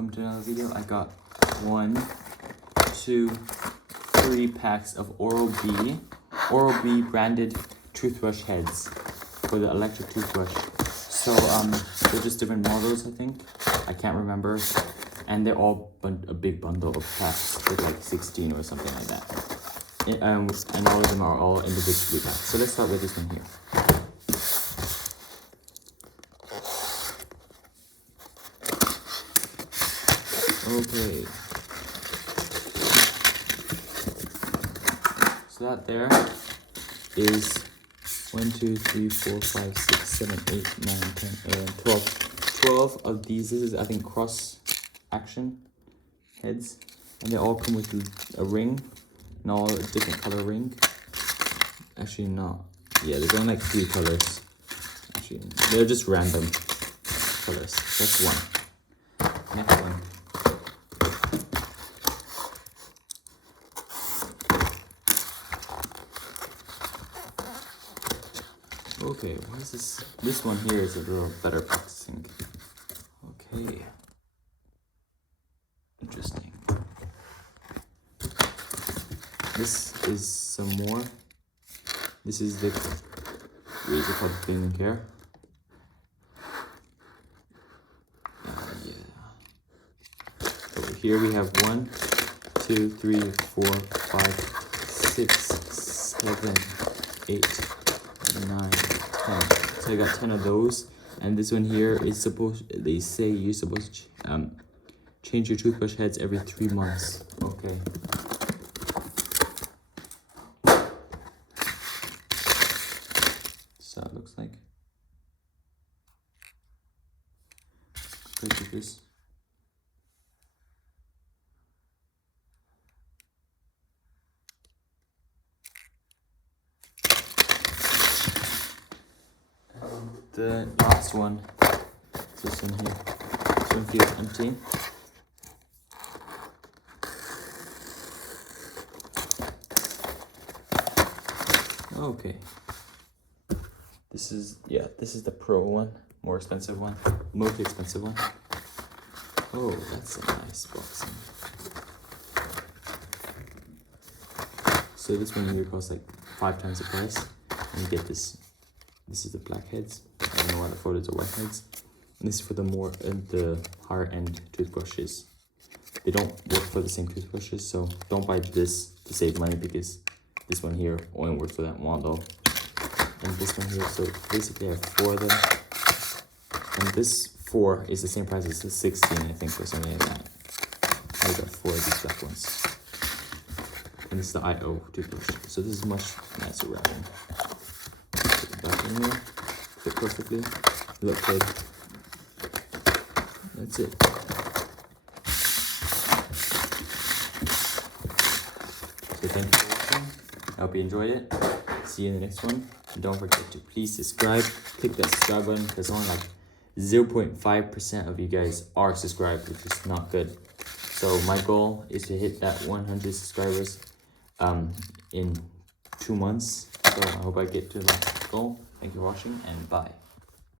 Welcome to another video. I got 1, 2, 3 packs of Oral-B branded toothbrush heads for the electric toothbrush. So they're just different models, I think. I can't remember. And they're all a big bundle of packs. They're like 16 or something like that. And all of them are all individually packed. So let's start with this one here. Okay. So that there is 1, 2, 3, 4, 5, 6, 7, 8, 9, 10, 11, 12. 12 of these. This is, I think, cross action heads. And they all come with a ring. And all a different color ring. Actually, no. Yeah, there's only like 3 colors. Actually, they're just random colors. That's one. Next one. Okay, what is this? This one here is a little better practicing. Okay. Interesting. This is some more. This is the razor called Clean Care. Yeah. Over here we have 1, 2, 3, 4, 5, 6, 7, 8, 9, 10. So I got 10 of those. And this one here is they say you're supposed to change your toothbrush heads every 3 months. Okay. So it looks like. Look at this. The last one is this one here. This one feels empty. Okay. This is the pro one, more expensive one, most expensive one. Oh, that's a nice boxing. So this one here costs like 5 times the price, and you get this. This is the blackheads. I don't know why the photos are whiteheads. And this is for the higher end toothbrushes. They don't work for the same toothbrushes, so don't buy this to save money because this one here only works for that model. And this one here, so basically I have 4 of them. And this 4 is the same price as the 16, I think, or something like that. I got 4 of these black ones. And this is the IO toothbrush. So this is much nicer wrapping. Put it back in here. Fit perfectly. Look good. That's it. So thank you for watching. I hope you enjoyed it. See you in the next one. And don't forget to please subscribe. Click that subscribe button because only like 0.5% of you guys are subscribed, which is not good. So my goal is to hit that 100 subscribers in 2 months. So I hope I get to that goal. Thank you for watching and bye.